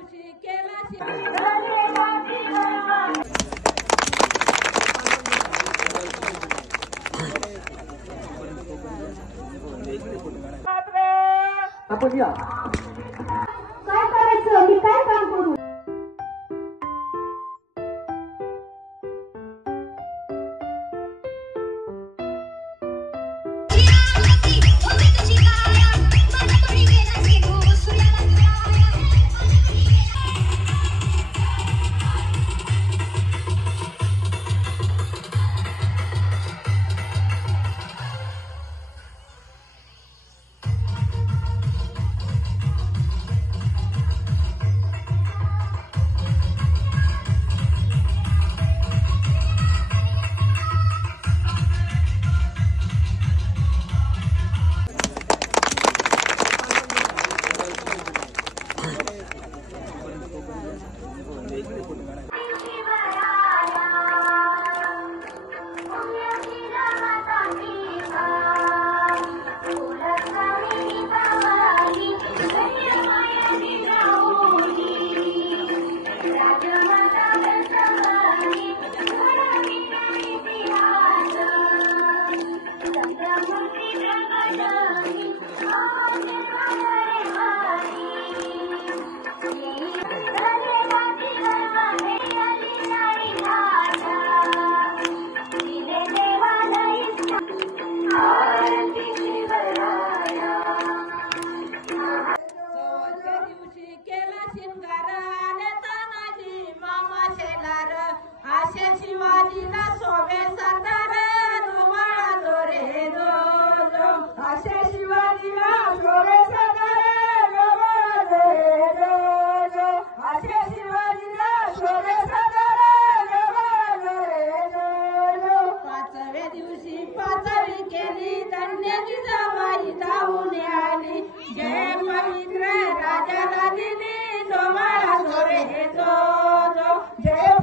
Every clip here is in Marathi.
दिवशी केला आपण या काय करायचं मी काय काम करू शिवाजीला शोभे सरदार डोवाळा जोरे जो जो असे शिवाजीला शोभे सरदार डोवाळा जोरे जो जो असे शिवाजीला शोभे सरदार डोवाळा जोरे जो जो पाचव्या दिवशी पाचवी केली धन्याची जवाई धावून आली जय पवित्र राजाला दिली डोवाळा जोरे जो जो जय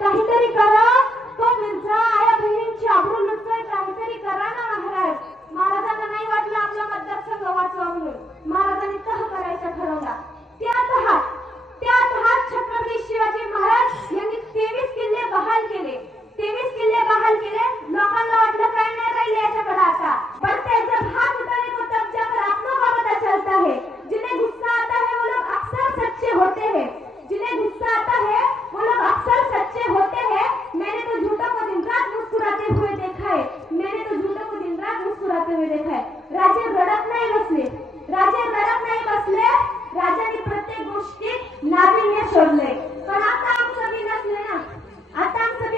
काहीतरी करा तो मिर्झा आया बहिणींची आबरू लुटतोय काहीतरी करा ना महाराज महाराजांना नाही वाटलं आपला मतदारसंघ वाचवा म्हणून महाराजांनी तह करायचा ठरवला त्यात हात छत्रपती शिवाजी महाराज यांनी 23 किल्ले बहाल केले लोकांना वाटलं काय नाही राहिले याच्याकडे आता पण जब हाथ उठाने को तब जाकर आपको का पता चलता है जिन्हें गुस्सा आता है वो लोग अक्सर सच्चे होते हैं मैंने तो झूठों को दिन रात मुस्कुराते हुए देखा है राजे रडत नाही बसले राजाने प्रत्येक गोष्टीत नाविन्य शोधले पण आता आमचं बी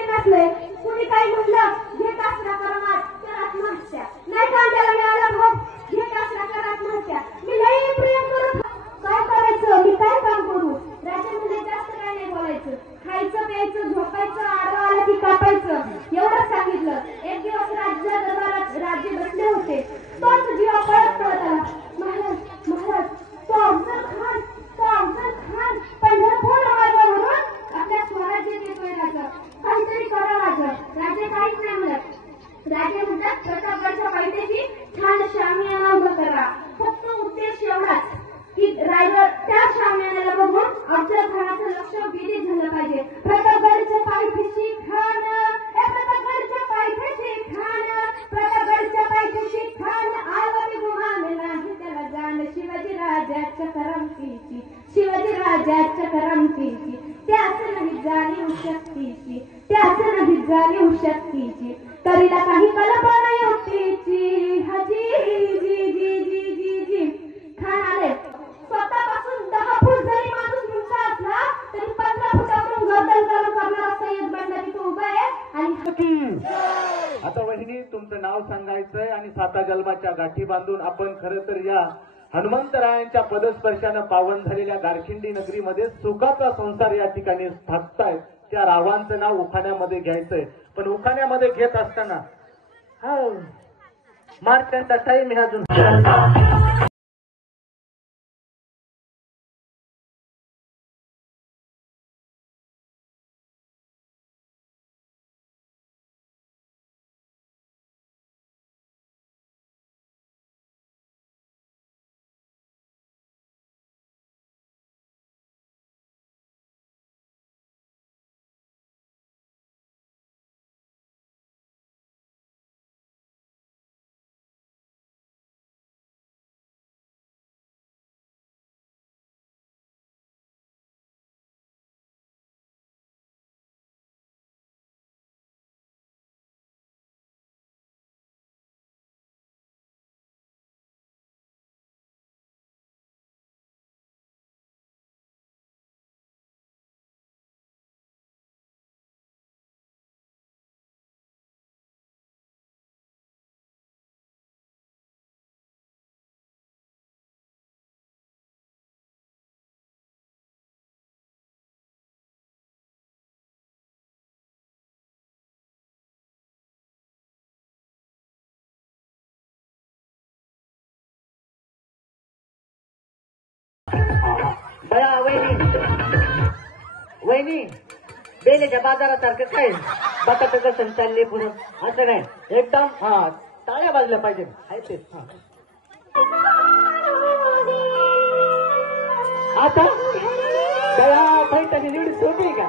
नसले कुणी काही म्हणलं घेत असला करा तर आत्महत्या नाही कांद्याला मिळाला भाऊ घेत असला कर आत्महत्या मी लई प्रेम करत काय करायचं मी काय काम करू राजा म्हणजे जास्त काय नाही बोलायचं खायचं प्यायचं झोपायचं आडवा आला की कापायचं एवढंच सांगितलं एक दिवस राज्य दरबारात राज्य बसले होते तोच जीवा पळत आला महाराज तो अफजल खान पंढरपूर मार्गावरून आपल्या स्वराज्यात येतोय राजा काहीतरी करा राजे काहीच नाही म्हणत राजे म्हणतात प्रतापगडच्या पायथ्याशी छान शामियाना उभा करा फक्त उद्देश एवढाच की त्या शामियानाला बघून अफजल खानाचं लक्ष वेधून झालं पाहिजे प्रतापगडच्या पायथ्याशी आवाज गुमाने नाही त्याला जाण शिवाजी राजाच्या करमतीची त्याच नाही जाणीव शक्तीची तरीला काही कल्पना युक्तीची हजी जी जी जी जी जी खान आले स्वतःपासून 10 फूट जरी माणूस उंच असला तरी 15 फुटावरून गर्दन चालू करणारा सय्यद बंडारी तो उभा आहे आणि आता वहिनी तुमचं नाव सांगायचंय आणि 7 जन्माच्या गाठी बांधून आपण खरं तर या हनुमंतरायांच्या पदस्पर्शानं पावन झालेल्या गारखिंडी नगरीमध्ये सुखाचा संसार या ठिकाणी स्थापतायत त्या रावांचं नाव उखाण्यामध्ये घ्यायचंय पण उखाण्यामध्ये घेत असताना मार्कांचा टाइम आहे अजून बया वहिनी बेलेच्या बाजारासारखं काय बटाटा कसं चालले पुढं असं काय एकदम हा टाळ्या बाजल्या पाहिजे आहे तेच हा आता दया पैठणी निवडी सोपी का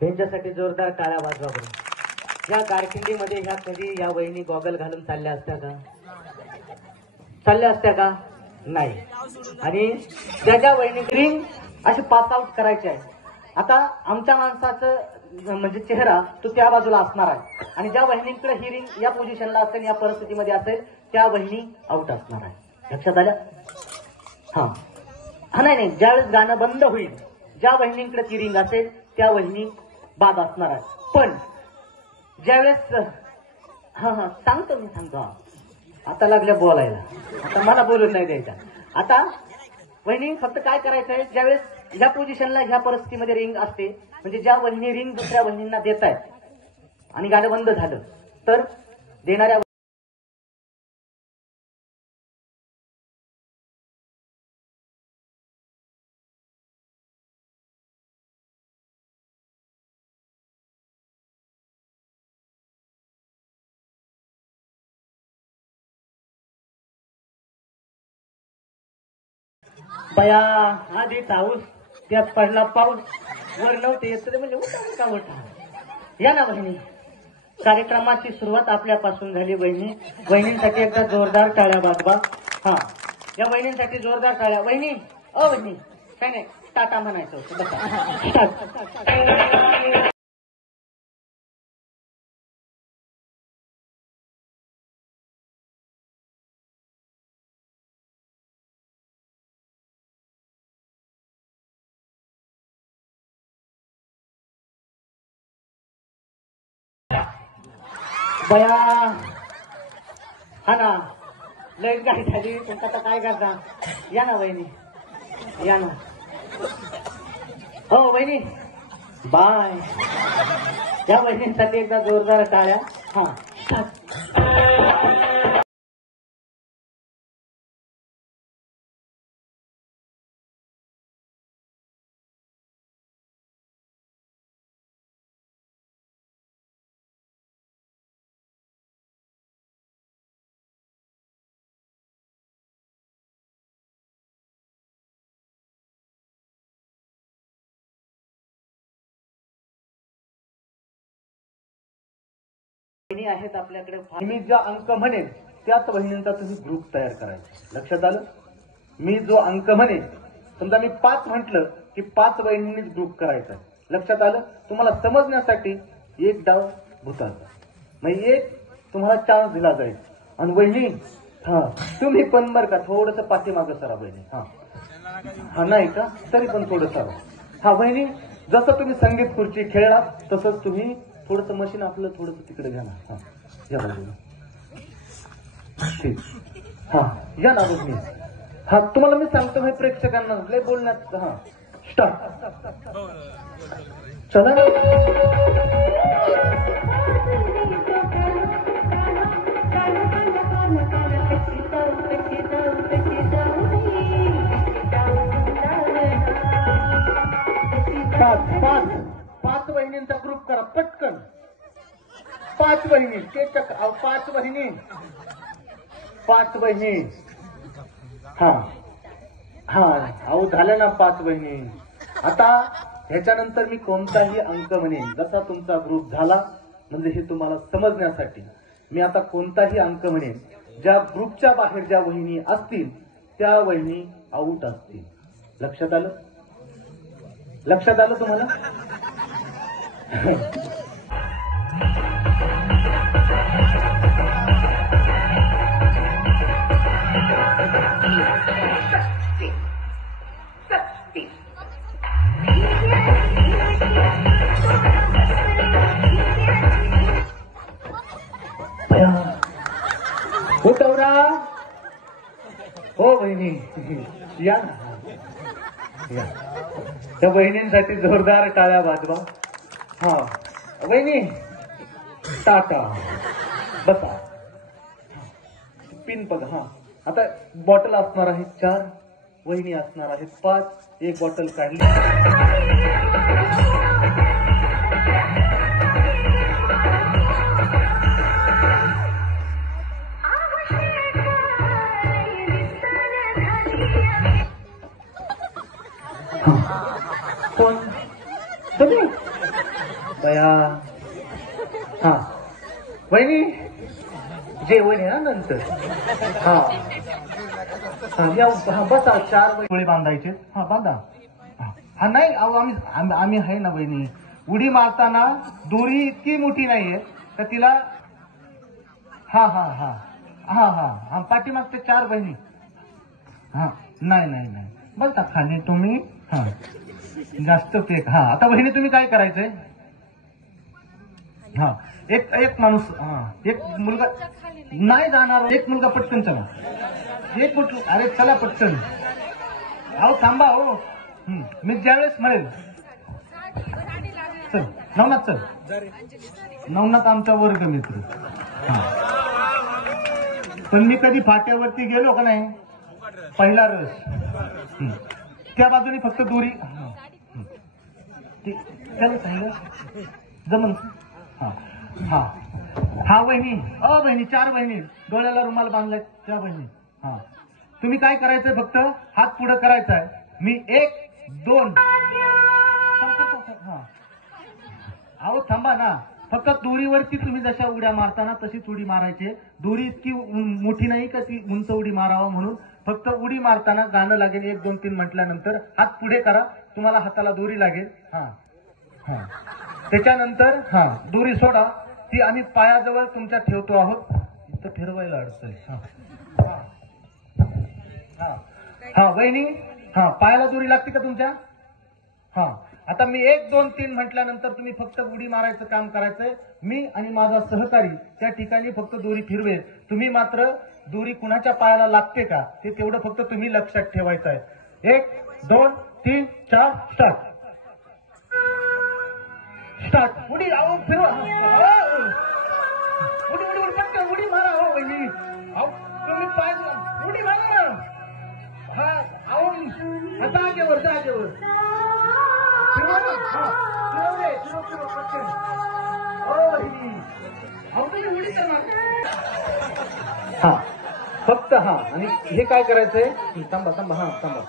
त्यांच्यासाठी जोरदार टाळ्या वाजवा बरं या कारकिर्दीमध्ये ह्या कधी या वहिनी गॉगल घालून चालल्या असत्या का नाही आणि ज्या वहिनी रिंग अशी पास आउट करायची आहे आता आमच्या माणसाचं म्हणजे चेहरा तो त्या बाजूला असणार आहे आणि ज्या वहिनींकडे ही रिंग या पोझिशनला असेल या परिस्थितीमध्ये असेल त्या वहिनी आउट असणार आहे लक्षात आलं हा नाही ज्यावेळेस गाणं बंद होईल ज्या वहिनींकडे ती रिंग असेल त्या वहिनी बाद असणार आहे पण ज्यावेळेस सांगतो आता लागल्या बोलायला आता मला बोलून नाही द्यायचा आता वहिनी फक्त काय करायचं आहे ज्यावेळेस ह्या पोझिशनला ह्या परिस्थितीमध्ये रिंग असते म्हणजे ज्या वहिनी रिंग दुसऱ्या वहिनींना देत आहेत आणि गाणं बंद झालं तर देणाऱ्या बया आधी पाऊस त्यात पडला पाऊस वर नव्हते येत म्हणजे उठा या ना बहिणी कार्यक्रमाची सुरुवात आपल्यापासून झाली वहिनींसाठी एकदा जोरदार टाळ्या वाजवा हा या वहिनींसाठी जोरदार टाळ्या वहिनी वहिनी काय नाही टाटा म्हणायचं होतं बया हा ना लईच गाडी झाली तुमचं आता काय करता या ना वहिनी या ना हो वहिनी बाय या वहिनींसाठी एकदा जोरदार टाळ्या हा आहेत आपल्याकडे मी ज्या अंक म्हणेन त्याच वहिनींचा तुम्ही ग्रुप तयार करायचा लक्षात आलं मी जो अंक म्हणेन समजा मी 5 म्हटलं की 5 वहिनींनीच ग्रुप करायचा लक्षात आलं तुम्हाला समजण्यासाठी एक डाव भूताचा म्हणजे एक तुम्हाला चान्स दिला जाईल आणि वहिनी तुम्ही पण बरं का थोडंसं पाठीमागं सरा वहिनी हा नाही का तरी पण थोडं सरा वहिनी जसं तुम्ही संगीत खुर्ची खेळणार तसंच तुम्ही थोडंसं मशीन आपलं थोडंसं तिकडे घ्या ना या बाजूला ठीक हा या ना बघ मी. हा तुम्हाला मी सांगतो हे प्रेक्षकांना लय बोलण्यात. हा स्टार्ट. चला पाच बहिणींचा ग्रुप करा पटकन. 5 बहिणी ते 5 बहिणी 5 बहिणी. हा हा अहो झालं ना 5 बहिणी. आता ह्याच्यानंतर मी कोणताही अंक म्हणेन जसा तुमचा ग्रुप झाला म्हणजे हे तुम्हाला समजण्यासाठी मी आता कोणताही अंक म्हणेन. ज्या ग्रुपच्या बाहेर ज्या वहिनी असतील त्या वहिनी आऊट असतील. लक्षात आलं? लक्षात आलं तुम्हाला? उतवरा हो बहिणी या ना या. त्या बहिणींसाठी जोरदार टाळ्या वाजवा. हा वहिनी टाटा बसा. पिन बघा. हा आता बॉटल असणार आहे 4 वहिनी असणार आहेत 5. एक बॉटल काढली. कोण तुम्ही बया? हा वहिनी जेवण आहे ना नंतर. हा या हा बसा. 4 गोळे बांधायचे. हा बांधा. हा नाही अहो आम्ही आहे ना वहिनी. उडी मारताना दोरी इतकी मोठी नाहीये तर तिला. हा हा हा हा हा हा पाठीमागच्या 4 बहिणी. हा नाही नाही नाही बघा खाली तुम्ही. हा जास्त पेक. हा आता बहिणी तुम्ही काय करायचंय? हा एक माणूस. हा एक मुलगा नाही जाणार. एक मुलगा पटकन चला. एक कुठलं अरे चला पटकन. अहो थांबा हो. मी ज्यावेळेस म्हणेल चल नवनाथ चल. नवनाथ आमचा वर्ग मित्र. पण मी कधी फाट्यावरती गेलो का नाही पहिला रस. त्या बाजूने फक्त दोरी. त्याला सांगितलं जमन. हा हा हा वहिनी बहिणी 4 बहिणी डोळ्याला रुमाल बांधलाय त्या बहिणी. हा तुम्ही काय करायचंय फक्त हात पुढे करायचा आहे. मी 1 2. हा अहो थांबा ना. फक्त दोरीवरती तुम्ही जशा उड्या मारताना तशीच उडी मारायची. दोरी इतकी मोठी नाही का ती उंच उडी मारावा म्हणून. फक्त उडी मारताना गाणं लागेल 1 2 3 म्हटल्यानंतर हात पुढे करा. तुम्हाला हाताला दोरी लागेल. हा हा त्याच्यानंतर हा दोरी सोडा. ती आम्ही पायाजवळ तुमच्या ठेवतो आहोत. इथं फिरवायला अडचण. हा हा हा वहिनी. हा पायाला दोरी लागते का तुमच्या? हा आता मी 1 2 3 म्हटल्यानंतर तुम्ही फक्त उडी मारायचं काम करायचंय. मी आणि माझा सहकारी त्या ठिकाणी फक्त दोरी फिरवेल. तुम्ही मात्र दोरी कुणाच्या पायाला लागते का ते तेवढं फक्त तुम्ही लक्षात ठेवायचं आहे. 1 2 3 4 स्टार्ट. स्टार्ट. उडी अहो फिरवा. उडी उडी उडी पटकन उडी मारा हो वहिनी. अहो तुम्ही पाय उडी मारा. हा अहो आता आगेवर जागेवर फिरवा ना. हा फिरवले फिरव पटकन. हो वहिनी अहो तुम्ही उडी करणार. हा फक्त. हा आणि हे काय करायचंय? थांबा थांबा. हा थांबा.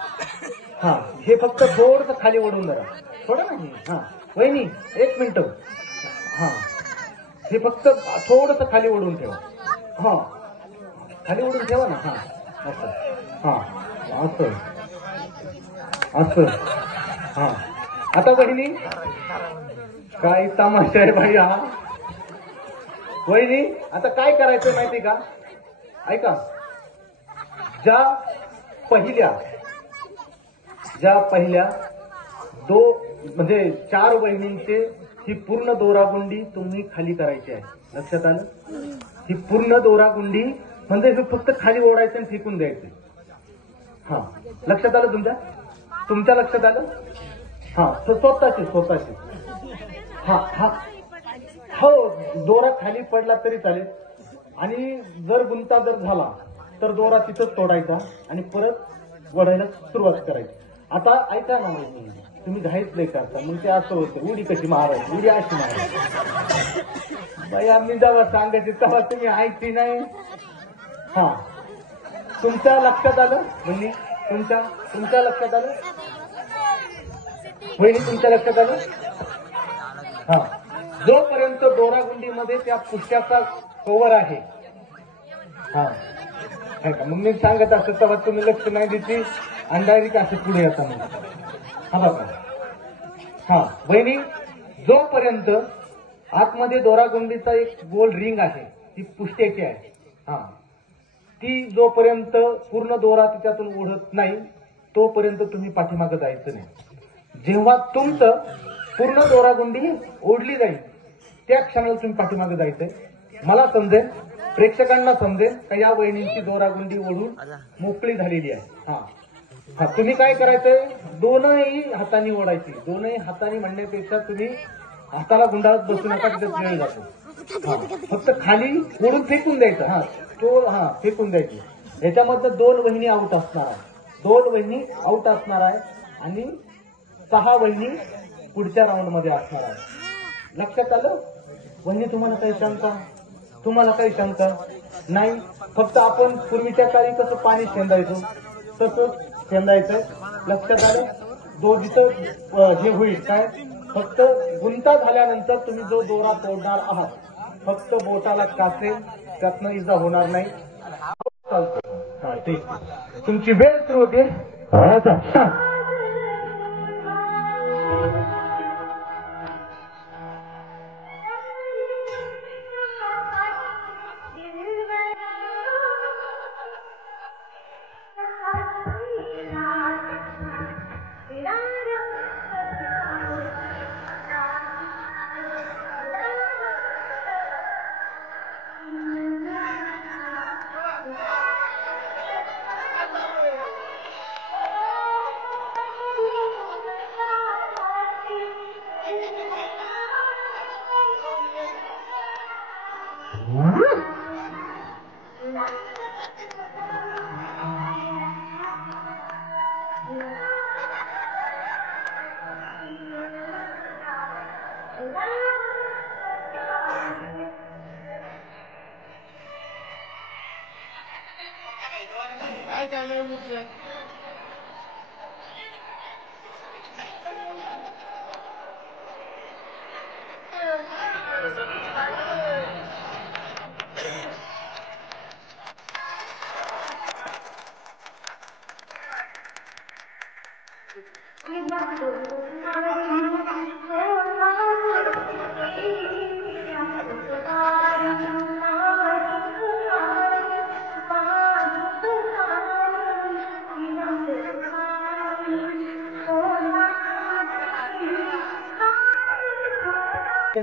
हा हे फक्त थोडंसं खाली ओढून धरा. थोडं नाही. हा वहिनी 1 मिनिट. हा हे फक्त थोडंसं खाली ओढून ठेवा. हा खाली ओढून ठेवा ना. हा असं. हा असं असं. हा आता बहिणी काय तमाशा आहे बाई हा. वहिनी आता काय करायचं माहिती का? ऐका. ज्या पहिल्या 2 म्हणजे 4 बहिणींचे ही पूर्ण दोरागुंडी तुम्ही खाली करायची आहे. लक्षात आलं? ही पूर्ण दोरागुंडी म्हणजे हे फक्त खाली ओढायचं आणि फेकून द्यायचं. हा, लक्षात आलं तुमच्या लक्षात आलं? हा, स्वतःचे. हा, हो, दोरा खाली पडला तरी चालेल. आणि जर गुंता जर झाला तर दोरा तिथंच तोडायचा आणि परत ओढायला सुरुवात करायची. आता ऐका ना, तुम्ही घाईच लय करता, मग ते असं होतं, उडी कशी मारायची, उडी अशी मारायची. बाई आम्ही जेव्हा सांगायचे तेव्हा तुम्ही ऐकती नाही. हा, तुमच्या लक्षात आलं बहिणी? तुमच्या लक्षात आलं बहिणी? तुमच्या लक्षात आलं? हा, जोपर्यंत दोरागुंडीमध्ये त्या पुष्ट्याचा कवर आहे, हा का, मग मी सांगत असत तेव्हा तुम्ही लक्ष नाही देते आणि डायरेक्ट असे पुढे येता. मग हा बघा, हा बहिणी, जोपर्यंत आतमध्ये दोरागुंडीचा एक गोल रिंग आहे, ती पुष्ट्याची आहे, हा, ती जोपर्यंत पूर्ण दोरा तिच्यातून उडत नाही तोपर्यंत तुम्ही पाठीमागे जायचं नाही. जेव्हा तुमचं पूर्ण दोरागुंडी ओढली जाईल त्या क्षणाला तुम्ही पाठीमागे जायचंय. मला समजेल, प्रेक्षकांना समजेल का या वहिनींची दोरागुंडी ओढून मोकळी झालेली आहे. हा, तुम्ही काय करायचंय, दोनही हातांनी ओढायची. दोनही हातांनी म्हणण्यापेक्षा तुम्ही हाताला गुंडाळत बसू नका, तिथं वेळ जातो. फक्त खाली ओढून फेकून द्यायचं. फेकून द्यायची. याच्यामध्ये 2 वहिनी आऊट असणार आहे आणि 6 वहिनी पुढच्या राऊंड मध्ये असणार आहे. लक्षात आलं वहिनी? तुम्हाला काही शंका नाही? फक्त आपण पूर्वीच्या काळी कसं पाणी शेंदायचो तसंच शेंदायचं. लक्षात आलं? जिथं हे होईल काय, फक्त गुंता झाल्यानंतर तुम्ही जो दोरा तोडणार आहात फक्त बोटाला कासेल, त्यातनं इजा होणार नाही. हा, ठीक. तुमची वेळ सुरू होते.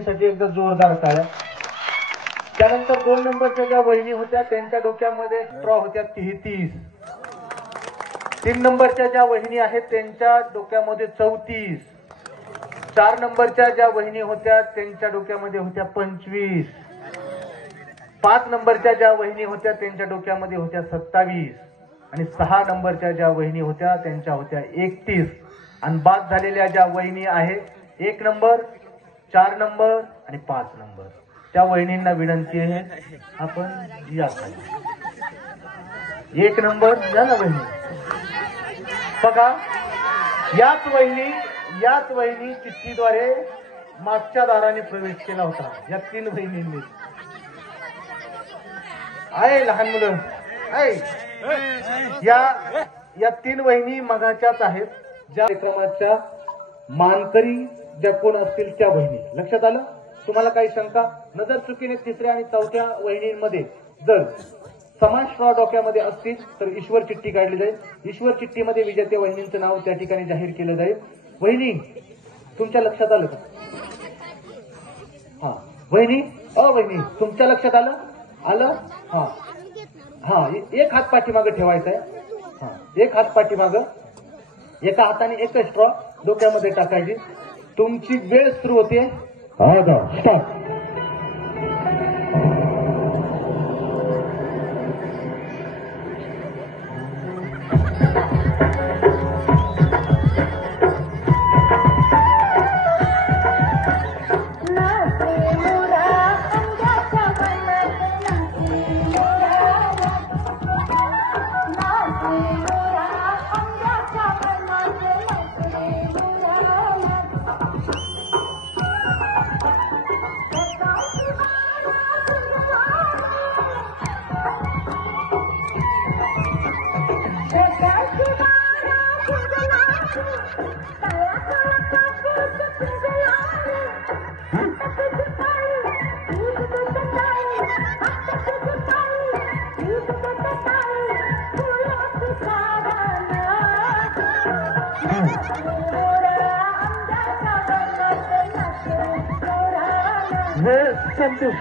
साठी एकदा जोरदार टाळ्या. त्यानंतर 2 नंबरच्या ज्या वहिनी होत्या त्यांच्या डोक्यामध्ये स्ट्रॉ होत्या 33. 3 नंबरच्या ज्या वहिनी आहेत त्यांच्या डोक्यामध्ये 34. 4 नंबरच्या ज्या वहिनी होत्या त्यांच्या डोक्यामध्ये होत्या 25. 5 नंबरच्या ज्या वहिनी होत्या त्यांच्या डोक्यामध्ये होत्या 27 आणि 6 नंबरच्या ज्या वहिनी होत्या त्यांच्या होत्या 31. आणि बाद झालेल्या ज्या वहिनी आहेत 1 नंबर, 4 नंबर आणि 5 नंबर, त्या वहिनींना विनंती आहे आपण या खाली. 1 नंबर या ना वहिनी. बघा, याच वहिनी चिठ्ठीद्वारे मागच्या दाराने प्रवेश केला होता. या 3 वहिनींनी आहे, लहान मुलं आहे, या 3 वहिनी मगाच्याच आहेत, ज्या कार्यक्रमाच्या मानकरी ज्या कोण असतील त्या वहिनी. लक्षात आलं? तुम्हाला काही शंका? नजर चुकीने 3ऱ्या आणि 4थ्या वहिनींमध्ये जर समान स्ट्रॉ डोक्यामध्ये असतील तर ईश्वर चिठ्ठी काढली जाईल. ईश्वर चिठ्ठीमध्ये विजेत्या वहिनींचं नाव त्या ठिकाणी जाहीर केलं जाईल. वहिनी, तुमच्या लक्षात आलं का? हा, वहिनी, वहिनी, तुमच्या लक्षात आलं? हा, हा एक हात पाठीमागं ठेवायचा आहे. हा एक हात पाठीमागं, एका हाताने एक स्ट्रॉ डोक्यामध्ये टाकायची. तुमची वेळ सुरू होते. स्टॉप.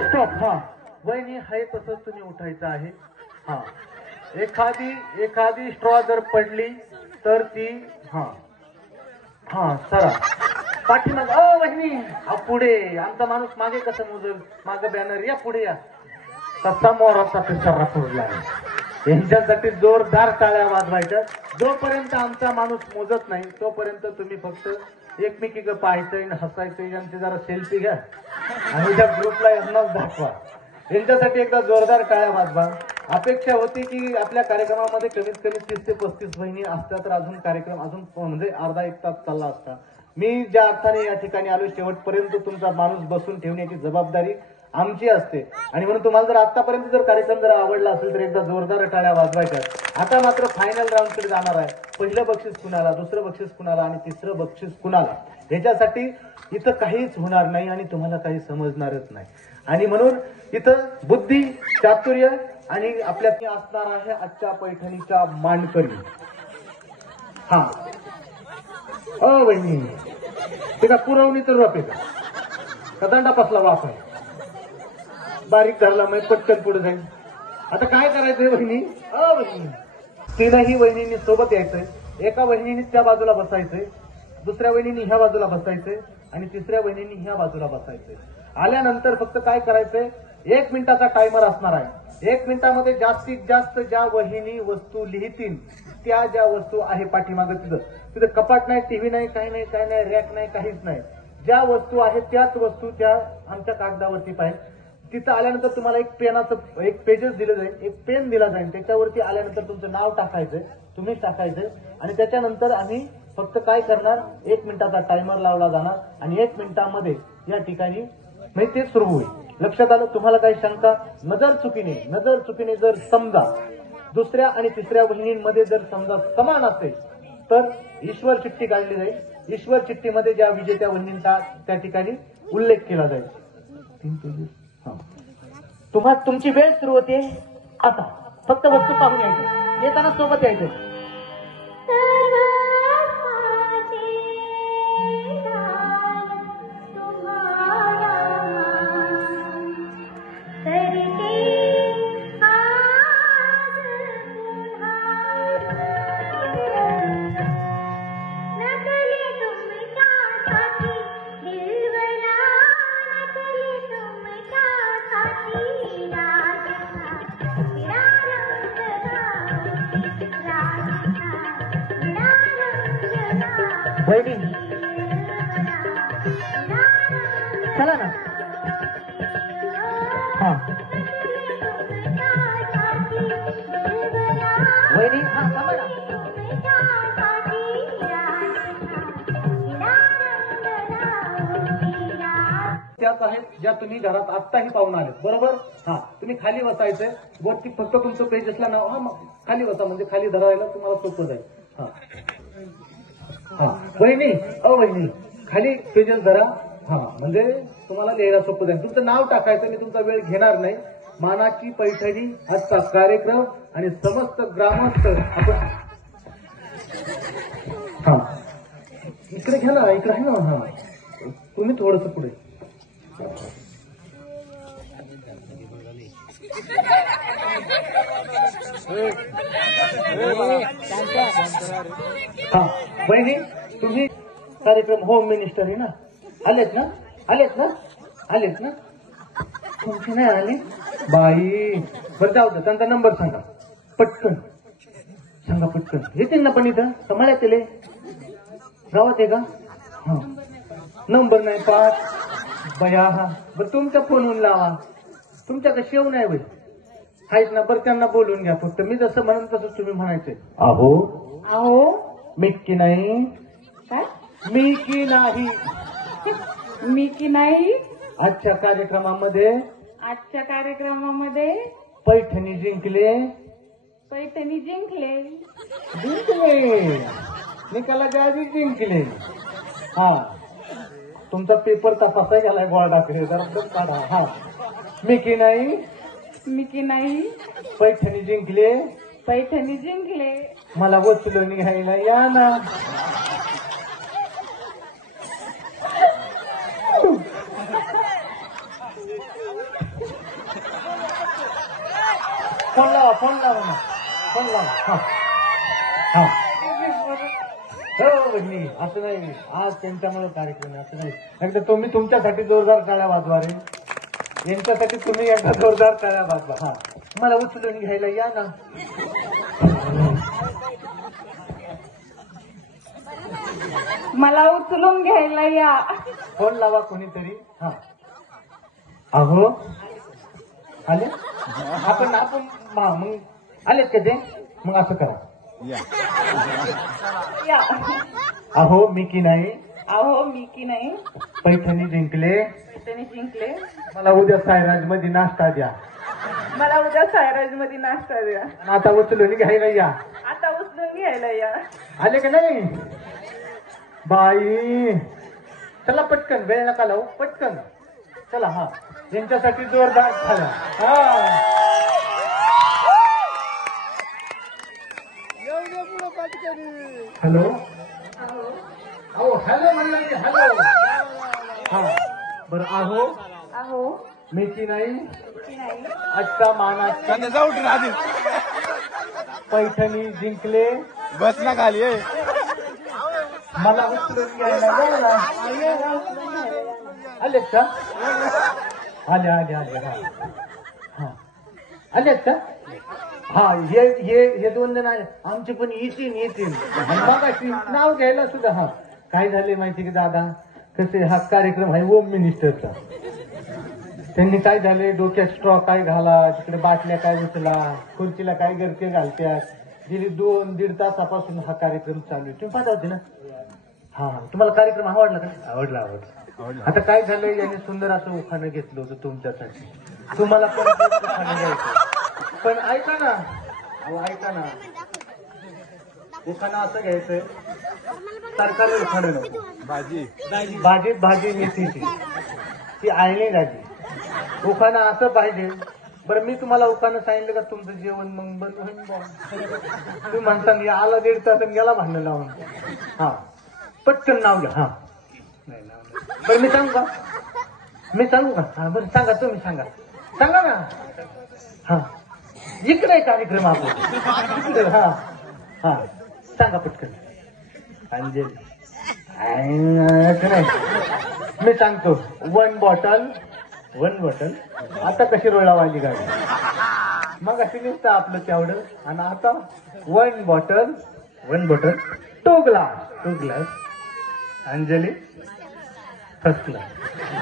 स्टॉप. हा वहिनी आहे तसंच तुम्ही उठायचं आहे. हा एखादी स्ट्रॉ जर पडली तर ती सरा पाठीमाग. वहिनी पुढे. आमचा माणूस मागे कसं मोजल, मागे बॅनर या, पुढे या. तसा मोराचा पिसारा सोडला आहे. यांच्यासाठी जोरदार टाळ्या वाजवायच्या. जोपर्यंत आमचा माणूस मोजत नाही तोपर्यंत तुम्ही फक्त एकमेकीकडे पाहायचंय, हसायचंय, यांची जरा सेल्फी घ्या आणि त्या ग्रुपला यांनाच दाखवा. यांच्यासाठी एकदा जोरदार टाळ्या वाजवा. अपेक्षा होती की आपल्या कार्यक्रमामध्ये कमीत कमी 30 ते 35 बहिणी असत्या तर अजून कार्यक्रम अजून म्हणजे अर्धा एक तास चालला असता. मी ज्या अर्थाने या ठिकाणी आलो शेवटपर्यंत तुमचा माणूस बसून ठेवण्याची जबाबदारी आमची असते. आणि म्हणून तुम्हाला जर आतापर्यंत जर कार्यक्रम जर आवडला असेल तर एकदा जोरदार टाळ्या वाजवायच्या. आता मात्र फायनल राऊंडकडे जाणार आहे. पहिलं बक्षीस कुणाला, दुसरं बक्षीस कुणाला आणि तिसरं बक्षीस कुणाला, याच्यासाठी इथं काहीच होणार नाही आणि तुम्हाला काही समजणारच नाही. आणि म्हणून इथं बुद्धी, चातुर्य आणि आपल्या असणार आहे आजच्या पैठणीच्या मानकरी. वहिनी ते का पुरवणी तर वापे का दंडापासला वाप आहे. बारीक धरला मग पटकन पुढे जाईल. आता काय करायचंय वहिनी? वहिनी तीनही वहिनींनी सोबत यायचंय. एका वहिनीने त्या बाजूला बसायचंय, दुसऱ्या वहिनीने ह्या बाजूला बसायचंय आणि तिसऱ्या वहिनीने ह्या बाजूला बसायचंय. आल्यानंतर फक्त काय करायचंय, 1 मिनिटाचा टायमर असणार आहे. 1 मिनिटामध्ये जास्तीत जास्त ज्या वहिनी वस्तू लिहितील त्या ज्या वस्तू आहे पाठीमागं तिथं कपाट नाही, टीव्ही नाही, काही नाही, रॅक नाही, काहीच नाही. ज्या वस्तू आहेत त्याच वस्तू त्या आमच्या कागदावरती पाहिजे. तिथं आल्यानंतर तुम्हाला एक पेनाचं एक पेजेस दिलं जाईल, एक पेन दिला जाईल. त्याच्यावरती आल्यानंतर तुमचं नाव टाकायचंय, तुम्हीच टाकायचंय आणि त्याच्यानंतर आम्ही फक्त काय करणार, 1 मिनिटाचा टायमर लावला जाणार आणि 1 मिनिटामध्ये या ठिकाणी म्हणजे ते सुरू होईल. लक्षात आलं? तुम्हाला काही शंका? नजर चुकीने जर समजा दुसऱ्या आणि तिसऱ्या वहिनींमध्ये जर समजा समान असेल तर ईश्वर चिठ्ठी काढली जाईल. ईश्वर चिठ्ठीमध्ये ज्या विजेत्या वहिनींचा त्या ठिकाणी उल्लेख केला जाईल. तुमची वेळ सुरू होते आता. फक्त वस्तू पाहून यायचं, येताना सोबत यायचं. वहिनी चला ना. वहिनी थांबा ना. त्याच आहेत ज्या तुम्ही घरात आत्ताही पाहून आले, बरोबर? तुम्ही खाली बसायचंय. वरती फक्त तुमचं पेज असलं ना, खाली बसा म्हणजे खाली धरायला तुम्हाला सोपं जाईल. वहिनी वहिनी खाली पेजेस धरा. म्हणजे तुम्हाला लिहायला सोपं जाईल. तुमचं नाव टाकायचं. मी तुमचा वेळ घेणार नाही. मानाची पैठणी आजचा कार्यक्रम आणि समस्त ग्रामस्थ आपण इकडे घ्या ना, इकडे आहे ना. तुम्ही थोडस पुढे हा बहिणी तुम्ही कार्यक्रम होम मिनिस्टर आहे ना, आलेत ना आलेत ना आलेत ना, तुमची नाही आली बाई. बरं जाऊ दे, त्यांचा नंबर सांगा पटकन, सांगा पटकन. येतील ना पण इथं समाळ्यात येले गावात आहे का? हा नंबर नाही पाच बया. हा बरं तुमच्या फोनवरून लावा, तुमच्याकडे शेव नाही होईल आहेत ना. बरं त्यांना बोलून घ्या फक्त, मी जसं म्हणून तसंच तुम्ही म्हणायचंय. अहो अहो मीठ की नाही, काय मी की नाही. मी की नाही. आजच्या कार्यक्रमामध्ये आजच्या कार्यक्रमामध्ये पैठणी जिंकले पैठणी जिंकले. जिंकले निकालाच्या आधी जिंकले. हा तुमचा पेपर तपासा गेलाय गोळाकडे, जरा काढा. हा मी की नाही, मी की नाही. पैठणी जिंकले, पैठणी जिंकले. मला उचलून घ्यायला या ना. फोन लावा ना, फोन लावा. हा हा हो बहिणी, असं नाही आज त्यांच्यामुळे कार्यक्रम आहे, असं नाही. एकदा तुम्ही तुमच्यासाठी जोरदार टाळ्या वाजवा रे, यांच्यासाठी तुम्ही एकदा जोरदार टाळ्या वाजवा. हा मला उचलून घ्यायला या ना. मला उचलून घ्यायला या. फोन लावा कोणीतरी. हा अहो आले आपण मग आलेत का ते? मग असं करा. या. अहो मी की नाही, अहो मी की नाही. पैठणी जिंकले, पैठणी जिंकले. मला उद्या सायराज मध्ये नाश्ता द्या. मला उद्या सायराज मध्ये नाश्ता द्या. आता उचलून घ्यायला या. आता उचलून घ्यायला या. आले का नाही बाई? चला पटकन, वेळ नका लावू, पटकन चला. हा यांच्यासाठी जोरदार झाला. हा हॅलो, अहो हॅलो म्हणलं की हॅलो. हा बरं अहो अहो मी की नाही, की नाही. आजच्या मानाची पैठणी जिंकले, बस ना खाली मला उचलून घ्यायला या ना. आलेत का? आले आले आले. हा हा आलेत का? हा हे 2 जण आहे आमचे, पण येतील. मगाशी नाव घ्यायला सुद्धा. हा काय झाले माहिती की दादा, कसे हा कार्यक्रम आहे होम मिनिस्टरचा. त्यांनी काय झाले, डोक्यात स्ट्रॉ काय घाला, तिकडे बाटल्या काय उचला, खुर्चीला काय गरके घालत्यात. गेली 2-1.5 तासापासून हा कार्यक्रम चालू आहे. तुम्ही पाहता होते ना? हा तुम्हाला कार्यक्रम आवडला का? आवडला. आता काय झालं, याने सुंदर असं उखाणं घेतलं होतं तुमच्यासाठी. तुम्हाला पण उखाणं घ्यायचं. पण ऐका ना, अहो ऐका ना, उखाणं असं घ्यायचंय, सरकारला उखाणं नको. भाजी मेथीची ती आळणी भाजी. उखाणं असं पाहिजे. बरं मी तुम्हाला उखाणं सांगितलं का तुमचं जेवण मग बंद होईल. तुम्ही म्हणता मी आला 1.5 तास गेला भांडण लावून. हा पटकन नाव घ्या. हा बरं मी सांगू का? हा बरं सांगा, तुम्ही सांगा ना. हा इकडे कार्यक्रम आपण. हा हा सांगा पटकन. अंजली मी सांगतो. 1 बॉटल आता कशी रोळावाली गाडी. मग अशी निसतं आपलं तेवढं, आणि आता 1 bottle 2 glass Anjali first class.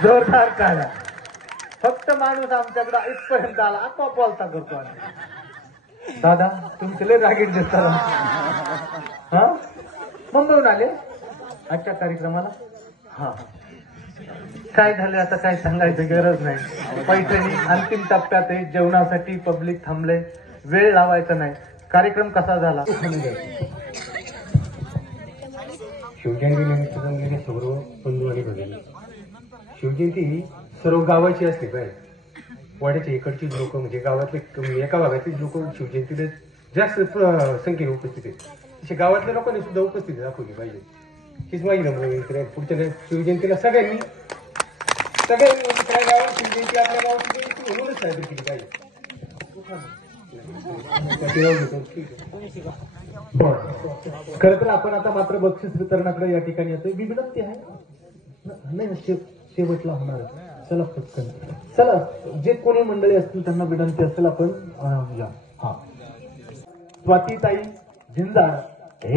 जोरदार काढा. फक्त माणूस आमच्याकडे इथपर्यंत आला, आपोआप बोलता करतो आम्ही. दादा तुमचे लय रागीट दिसतात. हा मुंबईहून आले आजच्या कार्यक्रमाला. हा काय झालं आता, काय सांगायचं गरज नाही. पैठणी अंतिम टप्प्यात आहे, जेवणासाठी पब्लिक थांबले, वेळ लावायचा नाही. कार्यक्रम कसा झाला? शिवजयंती जमलेले सर्व बंधू आणि भगिनी. शिवजयंती सर्व गावाची असते काय, वाड्याच्या इकडची लोक म्हणजे गावातले एका भागातील लोक शिवजयंतीला जास्त संख्येने उपस्थित आहेत. तसे गावातल्या लोकांनी सुद्धा उपस्थिती दाखवली पाहिजे. हीच माझी नम्र पुढच्या शिवजयंतीला सगळ्यांनी गावात शिवजयंती आपल्या गावात म्हणूनच साजरी केली पाहिजे. बर, खर तर आपण आता मात्र बक्षीस वितरणाकडे या ठिकाणी येतोय. मी विनंती आहे नाही शेवटला होणार आहे. चला पटकन चला, जे कोणी मंडळी असतील त्यांना विनंती असेल आपण या. हा, स्वातीताई झिंजार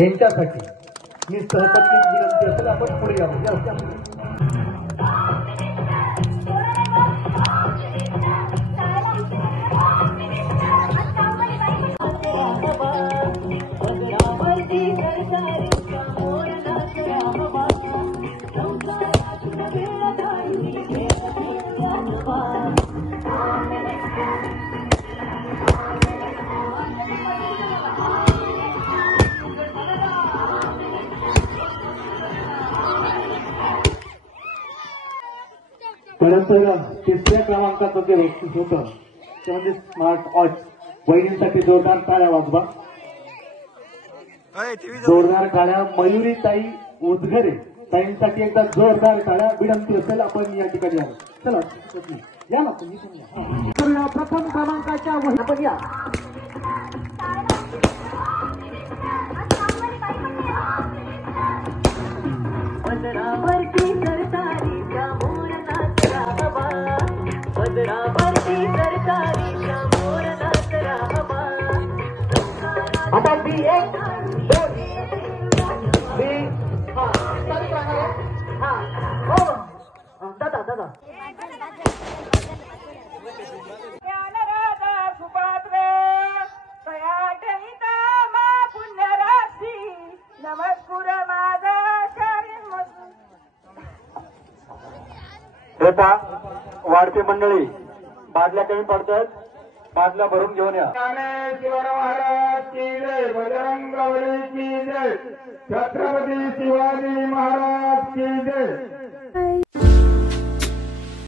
यांच्यासाठी मी सहपत्नी विनंती असेल आपण पुढे यावं. परंतु तिसऱ्या क्रमांकाचं जे बक्षीस होतं ते म्हणजे स्मार्ट वॉच. बहिणींसाठी जोरदार टाळ्या वाजवा. जोरदार टाळ्या. मयुरीताई उदगरे ताईंसाठी एकदा जोरदार टाळ्या. विनंती असेल आपण या ठिकाणी यावं. चला या ना तुम्ही पण या. प्रथम क्रमांकाच्या आपण या. पदरावरती सरतारीच्या मोरनाच राहावा, पदरावरती सरतारीच्या मोरनाच राहावा. आता बी एक दादा ज्ञानराजा सुपात्र तया जनिता मा पुण्यराशी नमस्कुर माझा आता वाढते मंडळी बादल्या कमी पडतात. बादल्या भरून घेऊन या. ज्ञानेश्वर महाराज की जय, बजरंग बली की जय, छत्रपती शिवाजी महाराज की जय.